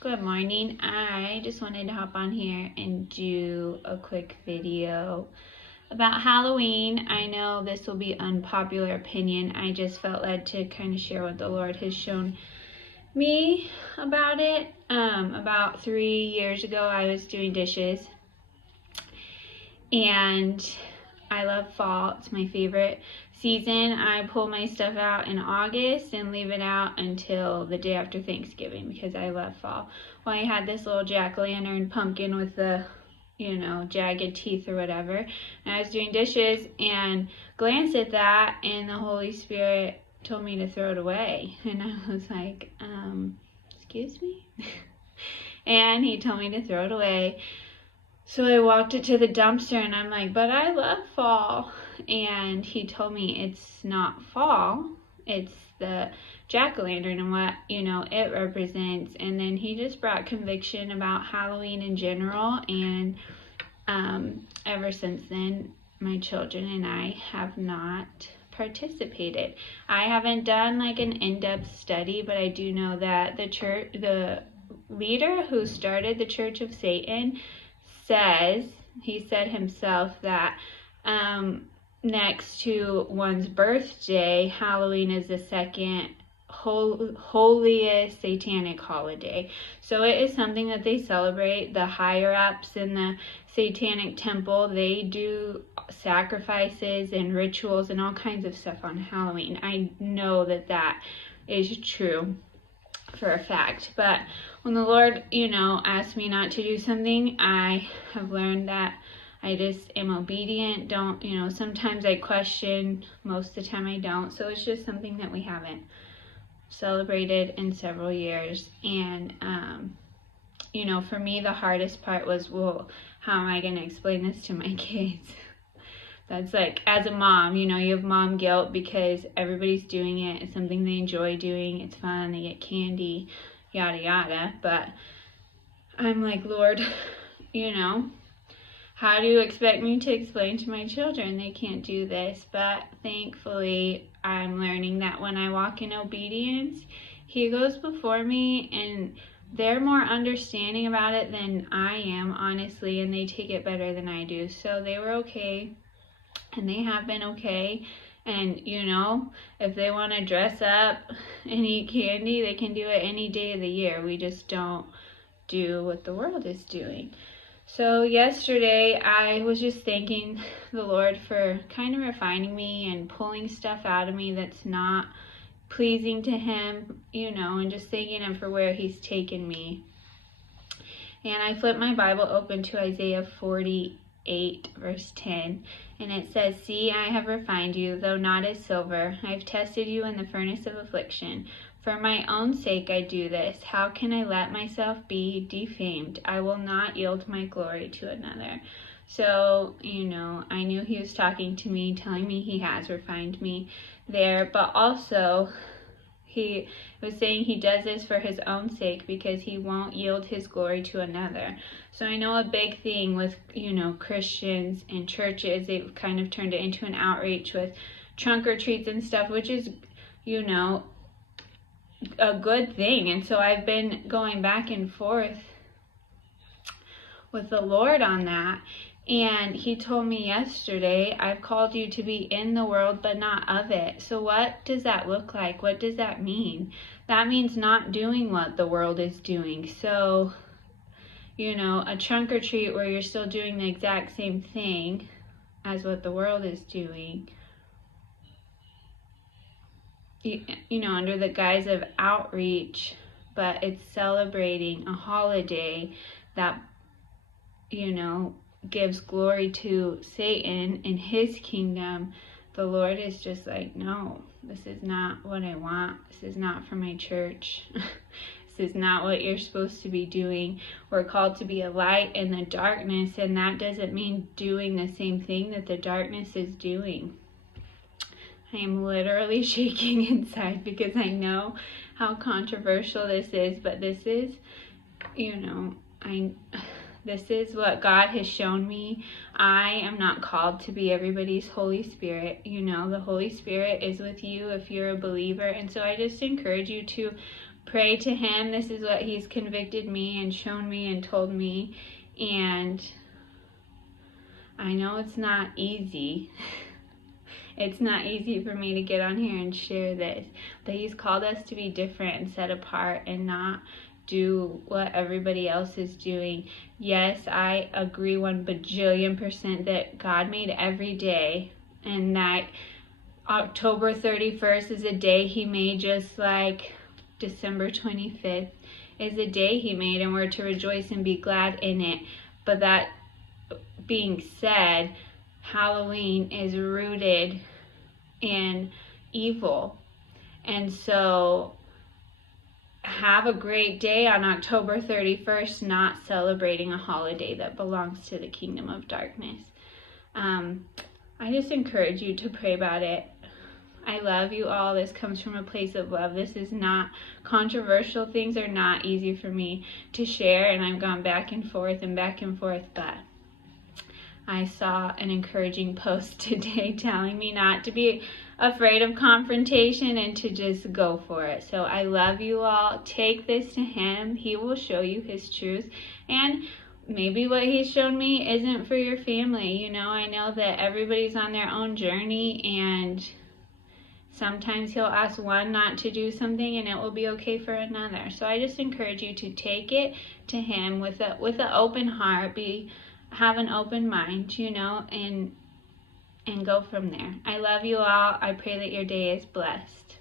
Good morning. I just wanted to hop on here and do a quick video about Halloween. I know this will be unpopular opinion. I just felt led to kind of share what the Lord has shown me about it. About 3 years ago, I was doing dishes, and I love fall. It's my favorite season. I pull my stuff out in August and leave it out until the day after Thanksgiving because I love fall. Well, I had this little jack-o'-lantern pumpkin with the, jagged teeth or whatever. And I was doing dishes and glanced at that, and the Holy Spirit told me to throw it away. And I was like, excuse me? And he told me to throw it away. So I walked it to the dumpster, and I'm like, but I love fall. And he told me it's not fall, it's the jack-o'-lantern and what, it represents. And then he just brought conviction about Halloween in general. And ever since then, my children and I have not participated. I haven't done like an in-depth study, but I do know that the leader who started the Church of Satan he said himself that next to one's birthday, Halloween is the second holiest satanic holiday. So it is something that they celebrate. The higher ups in the satanic temple, they do sacrifices and rituals and all kinds of stuff on Halloween. I know that is true for a fact. But when the Lord, asked me not to do something, I have learned that I just am obedient. Don't, sometimes I question, most of the time I don't. So it's just something that we haven't celebrated in several years. And, for me, the hardest part was, well, how am I going to explain this to my kids? That's like, as a mom, you have mom guilt because everybody's doing it. It's something they enjoy doing. It's fun. They get candy, yada, yada. But I'm like, Lord, how do you expect me to explain to my children they can't do this? But thankfully, I'm learning that when I walk in obedience, He goes before me, and they're more understanding about it than I am, honestly, and they take it better than I do. So they were okay. And they have been okay. And, if they want to dress up and eat candy, they can do it any day of the year. We just don't do what the world is doing. So yesterday, I was just thanking the Lord for kind of refining me and pulling stuff out of me that's not pleasing to Him, and just thanking Him for where He's taken me. And I flipped my Bible open to Isaiah 48, verse 10. And it says, "See, I have refined you, though not as silver. I have tested you in the furnace of affliction. For my own sake I do this. How can I let myself be defamed? I will not yield my glory to another." So, I knew He was talking to me, telling me He has refined me there. But also, He was saying He does this for His own sake because He won't yield His glory to another. So I know a big thing with, Christians and churches, they've kind of turned it into an outreach with trunk or treats and stuff, which is, a good thing. And so I've been going back and forth with the Lord on that. And He told me yesterday, I've called you to be in the world, but not of it. So what does that look like? What does that mean? That means not doing what the world is doing. So, a trunk or treat where you're still doing the exact same thing as what the world is doing, under the guise of outreach, but it's celebrating a holiday that, gives glory to Satan in his kingdom. The Lord is just like, no, this is not what I want. This is not for my church. This is not what you're supposed to be doing. We're called to be a light in the darkness, and that doesn't mean doing the same thing that the darkness is doing. I am literally shaking inside because I know how controversial this is, but this is, this is what God has shown me. I am not called to be everybody's Holy Spirit. The Holy Spirit is with you if you're a believer. And so I just encourage you to pray to him. This is what he's convicted me and shown me and told me. And I know it's not easy. It's not easy for me to get on here and share this, but he's called us to be different and set apart and not do what everybody else is doing. Yes, I agree 1 bajillion% that God made every day, and that October 31st is a day he made, just like December 25th is a day he made, and we're to rejoice and be glad in it. But that being said, Halloween is rooted in evil. And so have a great day on October 31st, not celebrating a holiday that belongs to the kingdom of darkness. I just encourage you to pray about it. I love you all. This comes from a place of love. This is not controversial. Things are not easy for me to share, and I've gone back and forth, but I saw an encouraging post today telling me not to be afraid of confrontation and to just go for it. So I love you all. Take this to him. He will show you his truth. And maybe what he's shown me isn't for your family. I know that everybody's on their own journey, and sometimes he'll ask one not to do something and it will be okay for another. So I just encourage you to take it to him with an open heart. Have an open mind, and go from there. I love you all. I pray that your day is blessed.